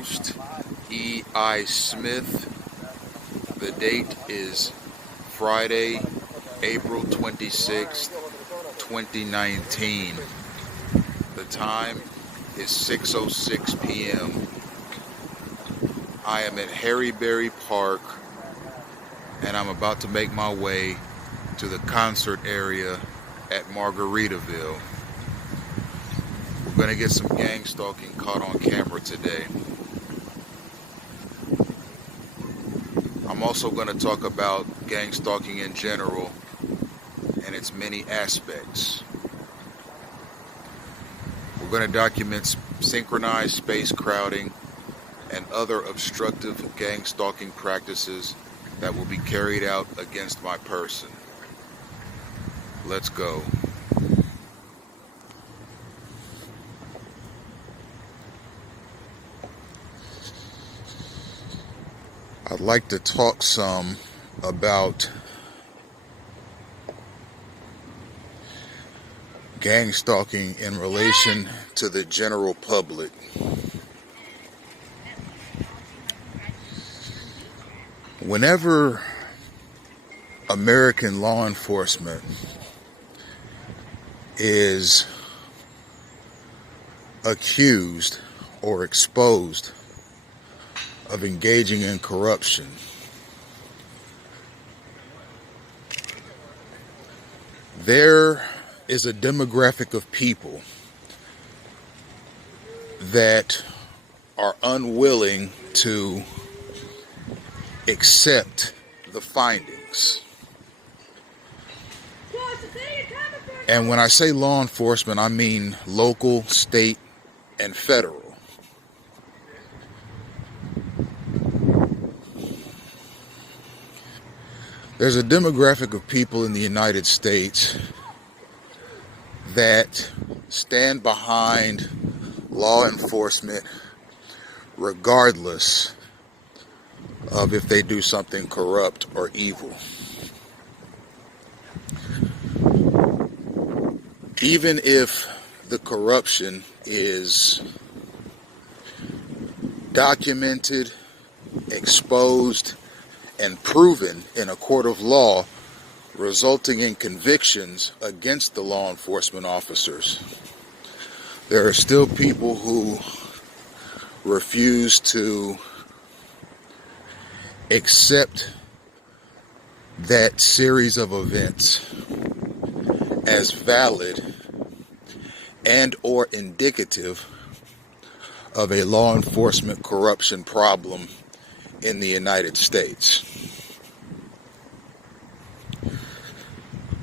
host, E.I. Smith. The date is Friday, April 26th, 2019. The time is 6:06 p.m. I am at Harryberry Park, and I'm about to make my way to the concert area at Margaritaville. We're going to get some gang stalking caught on camera today. I'm also going to talk about gang stalking in general and its many aspects. We're going to document synchronized space crowding and other obstructive gang stalking practices that will be carried out against my person. Let's go. I'd like to talk some about gang stalking in relation to the general public. Whenever American law enforcement is accused or exposed of engaging in corruption, there is a demographic of people that are unwilling to accept the findings. And when I say law enforcement, I mean local, state, and federal. There's a demographic of people in the United States that stand behind law enforcement regardless of if they do something corrupt or evil. Even if the corruption is documented, exposed, and proven in a court of law, resulting in convictions against the law enforcement officers, there are still people who refuse to accept that series of events as valid and or indicative of a law enforcement corruption problem in the United States.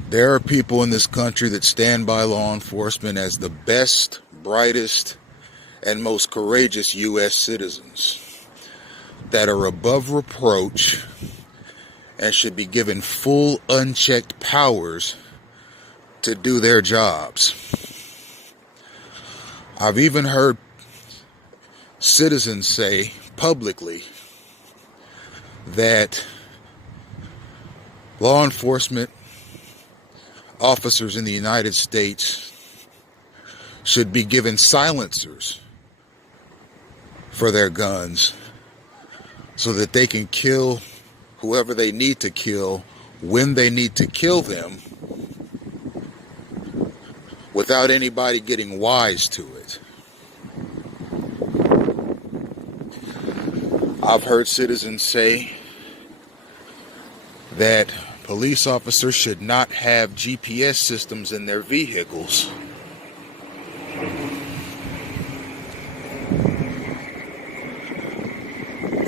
There are people in this country that stand by law enforcement as the best, brightest, and most courageous U.S. citizens that are above reproach and should be given full unchecked powers to do their jobs. I've even heard citizens say publicly that law enforcement officers in the United States should be given silencers for their guns so that they can kill whoever they need to kill when they need to kill them without anybody getting wise to it. I've heard citizens say that police officers should not have GPS systems in their vehicles.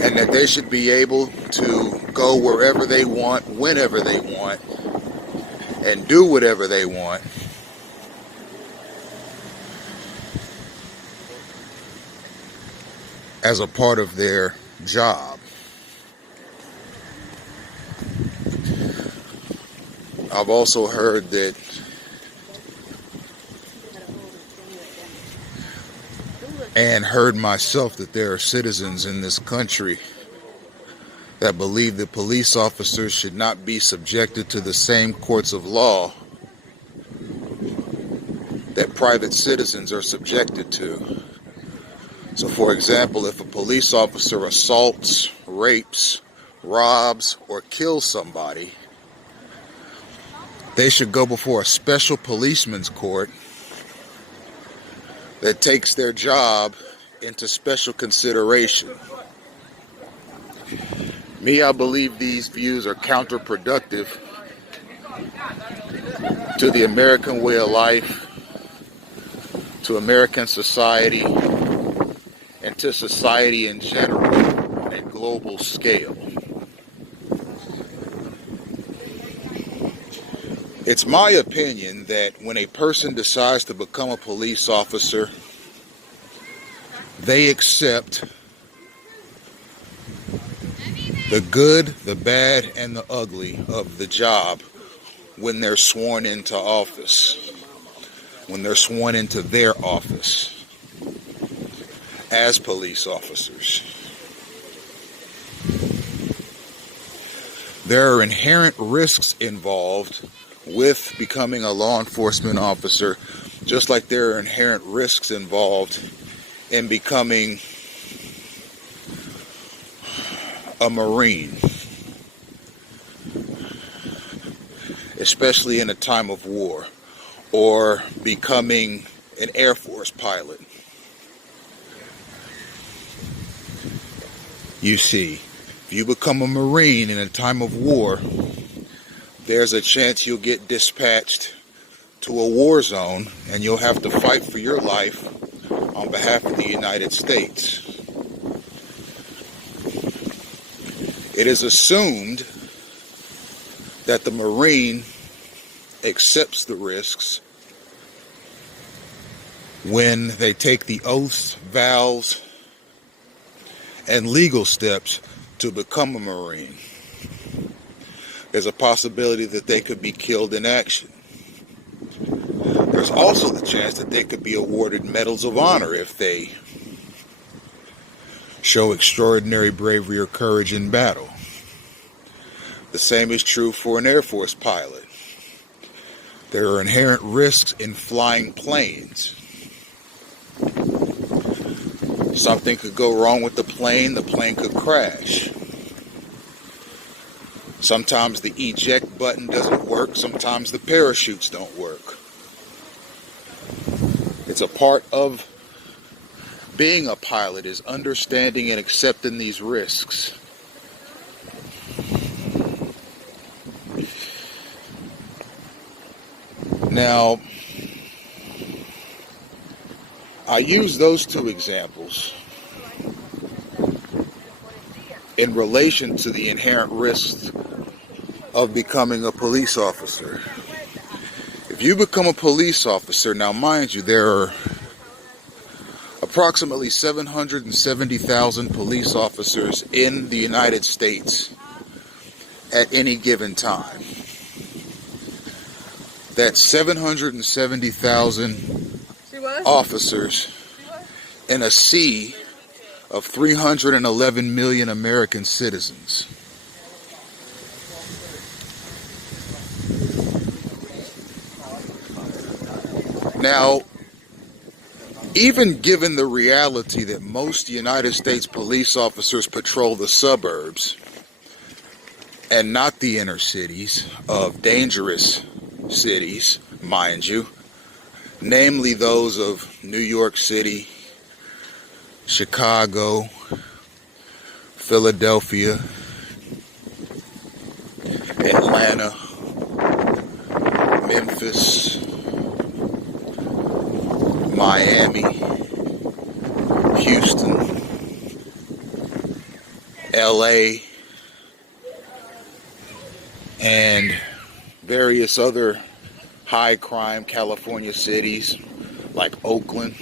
And that they should be able to go wherever they want, whenever they want, and do whatever they want as a part of their job. I've also heard that and heard myself that there are citizens in this country that believe that police officers should not be subjected to the same courts of law that private citizens are subjected to. So for example, if a police officer assaults, rapes, robs, or kills somebody, they should go before a special policeman's court that takes their job into special consideration. Me, I believe these views are counterproductive to the American way of life, to American society, and to society in general on a global scale. It's my opinion that when a person decides to become a police officer, they accept the good, the bad, and the ugly of the job when they're sworn into office, when they're sworn into their office as police officers. There are inherent risks involved with becoming a law enforcement officer, just like there are inherent risks involved in becoming a Marine, especially in a time of war, or becoming an Air Force pilot. You see, if you become a Marine in a time of war, there's a chance you'll get dispatched to a war zone and you'll have to fight for your life on behalf of the United States. It is assumed that the Marine accepts the risks when they take the oaths, vows, and legal steps to become a Marine. There's a possibility that they could be killed in action. There's also the chance that they could be awarded medals of honor if they show extraordinary bravery or courage in battle. The same is true for an Air Force pilot. There are inherent risks in flying planes. Something could go wrong with the plane could crash. Sometimes the eject button doesn't work, sometimes the parachutes don't work. It's a part of being a pilot, is understanding and accepting these risks. Now, I use those two examples in relation to the inherent risks of becoming a police officer. If you become a police officer, now mind you, there are approximately 770,000 police officers in the United States at any given time. That's 770,000 officers in a sea of 311 million American citizens. Now, even given the reality that most United States police officers patrol the suburbs and not the inner cities of dangerous cities, mind you, namely those of New York City, Chicago, Philadelphia, Atlanta, Memphis, Miami, Houston, LA, and various other high crime California cities like Oakland.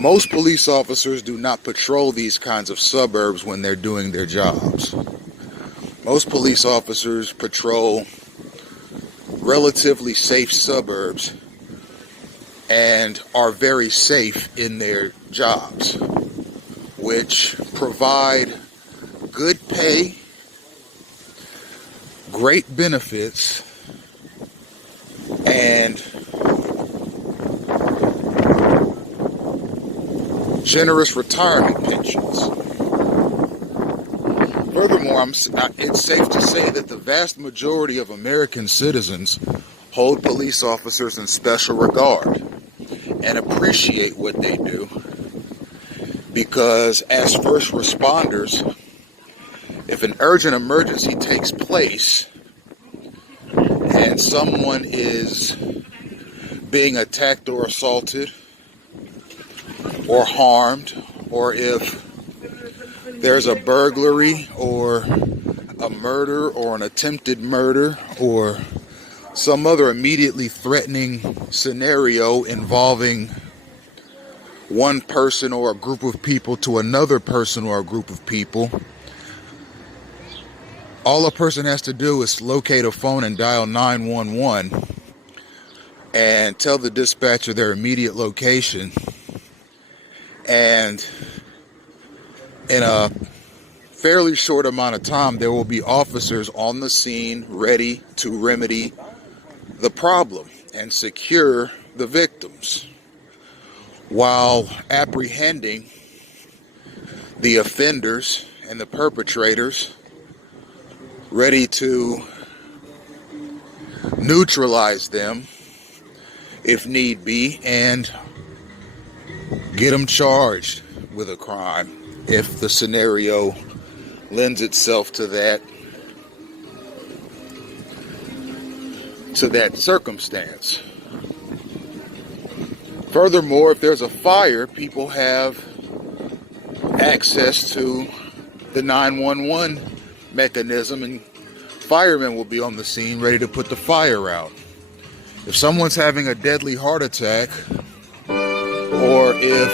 Most police officers do not patrol these kinds of suburbs when they're doing their jobs. Most police officers patrol relatively safe suburbs and are very safe in their jobs, which provide good pay, great benefits, and generous retirement pensions. Furthermore, it's safe to say that the vast majority of American citizens hold police officers in special regard and appreciate what they do, because as first responders, if an urgent emergency takes place and someone is being attacked or assaulted or harmed, or if there's a burglary or a murder or an attempted murder or some other immediately threatening scenario involving one person or a group of people to another person or a group of people, all a person has to do is locate a phone and dial 911 and tell the dispatcher their immediate location, and in a fairly short amount of time there will be officers on the scene ready to remedy the problem and secure the victims while apprehending the offenders and the perpetrators, ready to neutralize them if need be and get them charged with a crime if the scenario lends itself to that circumstance. Furthermore, if there's a fire, people have access to the 911 mechanism, and firemen will be on the scene ready to put the fire out. If someone's having a deadly heart attack, or if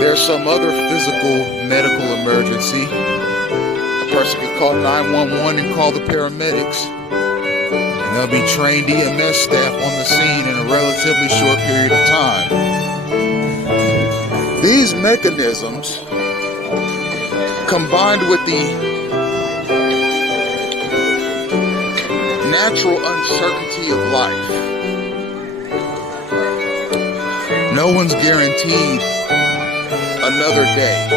there's some other physical medical emergency, a person can call 911 and call the paramedics, and there'll be trained EMS staff on the scene in a relatively short period of time. These mechanisms, combined with the natural uncertainty of life, no one's guaranteed another day,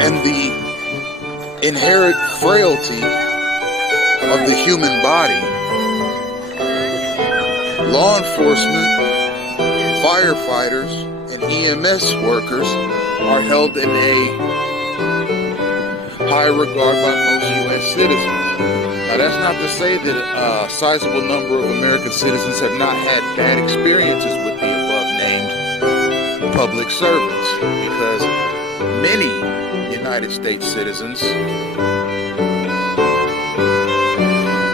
and the inherent frailty of the human body, law enforcement, firefighters, and EMS workers are held in a high regard by most U.S. citizens. Now, that's not to say that a sizable number of American citizens have not had bad experiences with the above-named public servants, because many United States citizens,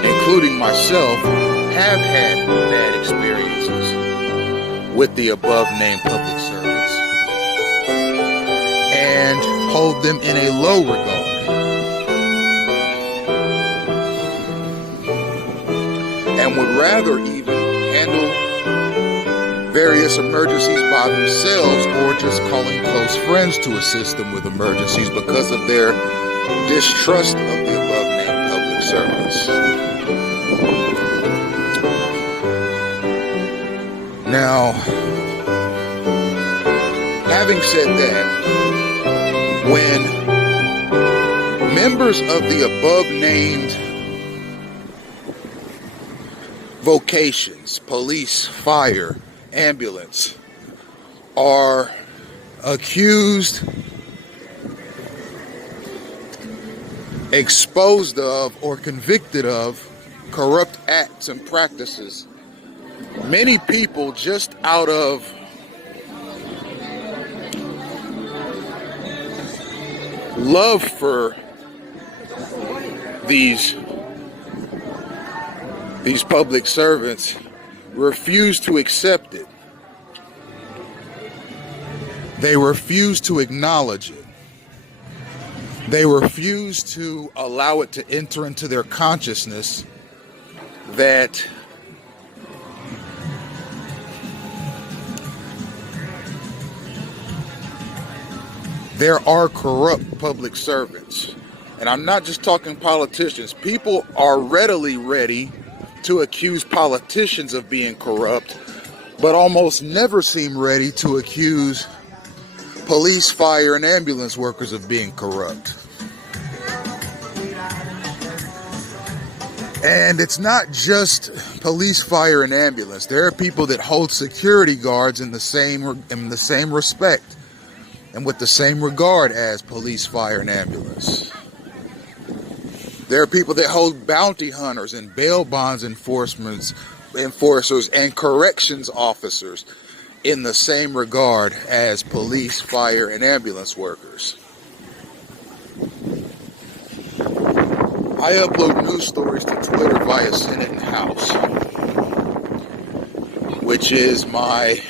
including myself, have had bad experiences with the above-named public servants and hold them in a low regard. And would rather even handle various emergencies by themselves, or just calling close friends to assist them with emergencies because of their distrust of the above-named public servants. Now, having said that, when members of the above-named vocations, police, fire, ambulance, are accused, exposed of, or convicted of corrupt acts and practices, many people, just out of love for these public servants, refuse to accept it. They refuse to acknowledge it. They refuse to allow it to enter into their consciousness that there are corrupt public servants. And I'm not just talking politicians. People are readily ready to accuse politicians of being corrupt but almost never seem ready to accuse police, fire, and ambulance workers of being corrupt. And it's not just police, fire, and ambulance. There are people that hold security guards in the same respect and with the same regard as police, fire, and ambulance. There are people that hold bounty hunters and bail bonds enforcers and corrections officers in the same regard as police, fire, and ambulance workers. I upload news stories to Twitter via Senate and House, which is my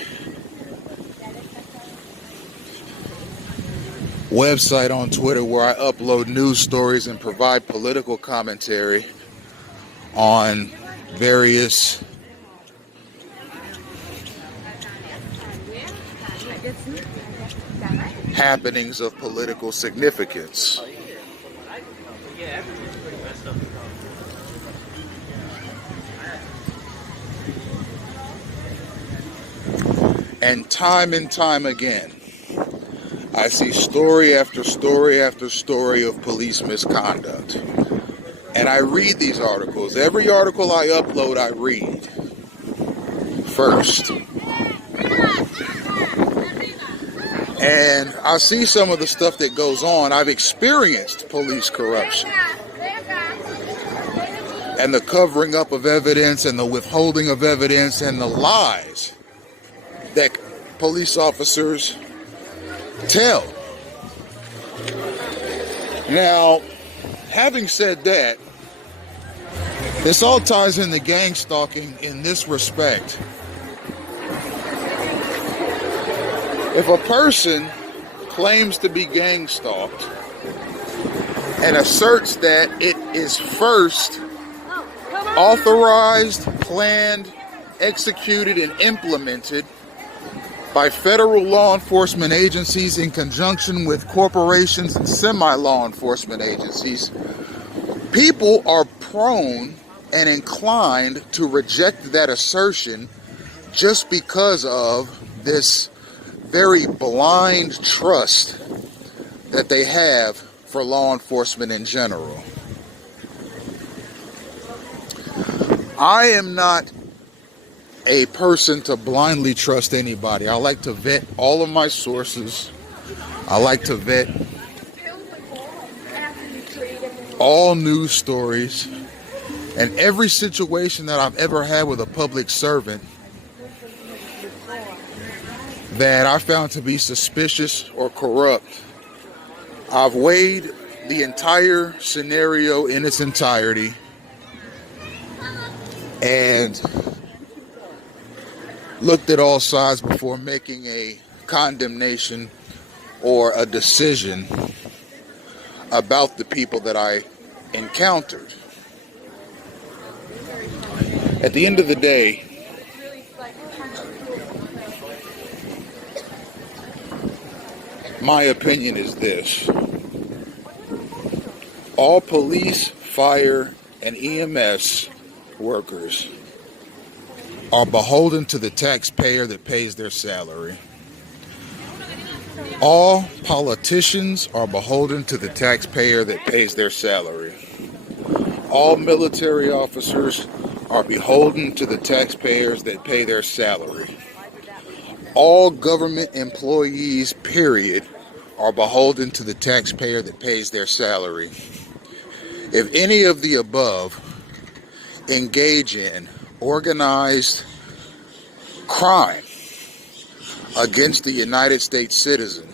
website on Twitter, where I upload news stories and provide political commentary on various happenings of political significance. And time again, I see story after story after story of police misconduct. And I read these articles. Every article I upload, I read first. And I see some of the stuff that goes on. I've experienced police corruption and the covering up of evidence and the withholding of evidence and the lies that police officers tell. Now, having said that, this all ties into gang-stalking in this respect. If a person claims to be gang-stalked and asserts that it is first authorized, planned, executed, and implemented by federal law enforcement agencies in conjunction with corporations and semi-law enforcement agencies, people are prone and inclined to reject that assertion just because of this very blind trust that they have for law enforcement in general. I am not a person to blindly trust anybody. I like to vet all of my sources. I like to vet all news stories, and every situation that I've ever had with a public servant that I found to be suspicious or corrupt, I've weighed the entire scenario in its entirety and looked at all sides before making a condemnation or a decision about the people that I encountered. At the end of the day, my opinion is this: all police, fire, and EMS workers are beholden to the taxpayer that pays their salary. All politicians are beholden to the taxpayer that pays their salary. All military officers are beholden to the taxpayers that pay their salary. All government employees, period, are beholden to the taxpayer that pays their salary. If any of the above engage in organized crime against the United States citizen,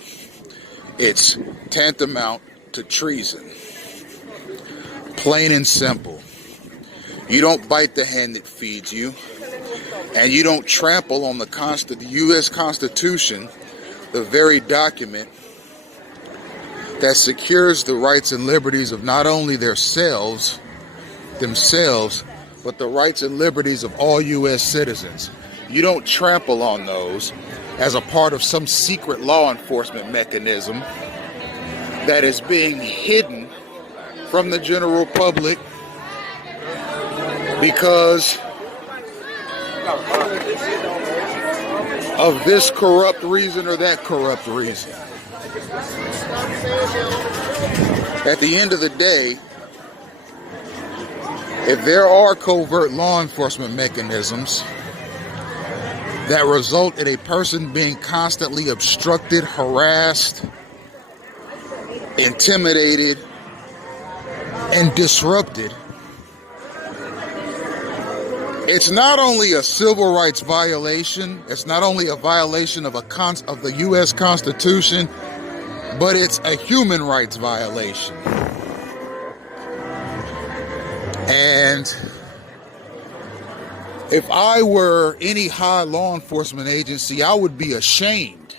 it's tantamount to treason. Plain and simple. You don't bite the hand that feeds you, and you don't trample on the U.S. Constitution, the very document that secures the rights and liberties of not only themselves, but the rights and liberties of all U.S. citizens. You don't trample on those as a part of some secret law enforcement mechanism that is being hidden from the general public because of this corrupt reason or that corrupt reason. At the end of the day, if there are covert law enforcement mechanisms that result in a person being constantly obstructed, harassed, intimidated, and disrupted, it's not only a civil rights violation, it's not only a violation of the U.S. Constitution, but it's a human rights violation. And if I were any high law enforcement agency, I would be ashamed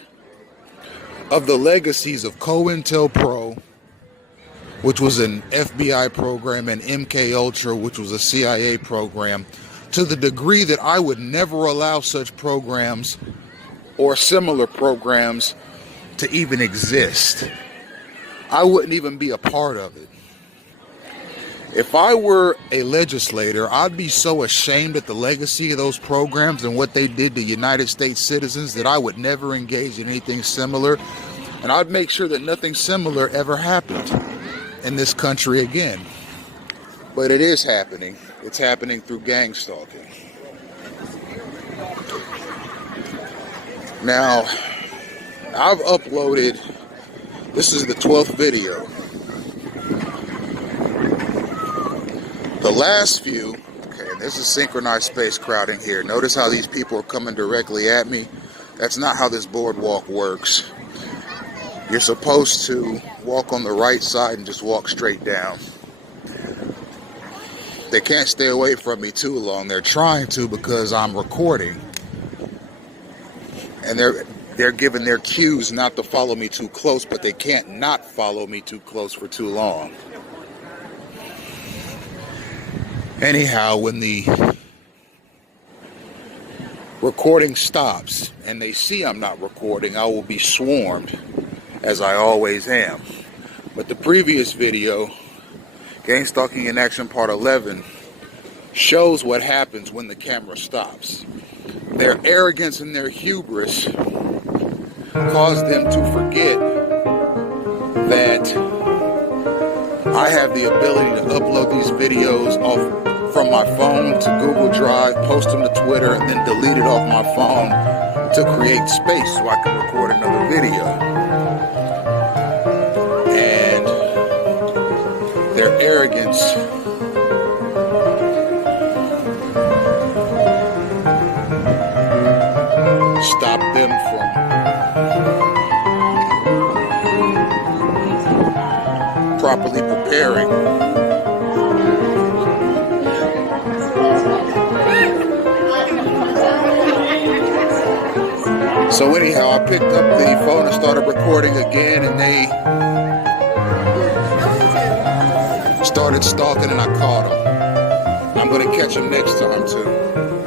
of the legacies of COINTELPRO, which was an FBI program, and MK Ultra, which was a CIA program, to the degree that I would never allow such programs or similar programs to even exist. I wouldn't even be a part of it. If I were a legislator, I'd be so ashamed at the legacy of those programs and what they did to United States citizens that I would never engage in anything similar. And I'd make sure that nothing similar ever happened in this country again. But it is happening. It's happening through gang-stalking. Now, I've uploaded, this is the 12th video. The last few, okay, this is synchronized space crowding here. Notice how these people are coming directly at me. That's not how this boardwalk works. You're supposed to walk on the right side and just walk straight down. They can't stay away from me too long. They're trying to because I'm recording. And they're giving their cues not to follow me too close, but they can't not follow me too close for too long. Anyhow, when the recording stops and they see I'm not recording, I will be swarmed, as I always am. But the previous video, Gang-stalking in Action Part 11, shows what happens when the camera stops. Their arrogance and their hubris cause them to forget that I have the ability to upload these videos from my phone to Google Drive, post them to Twitter, and then delete it off my phone to create space so I can record another video. And their arrogance stopped them from properly preparing. So anyhow, I picked up the phone and started recording again, and they started stalking, and I caught them. I'm going to catch them next time too.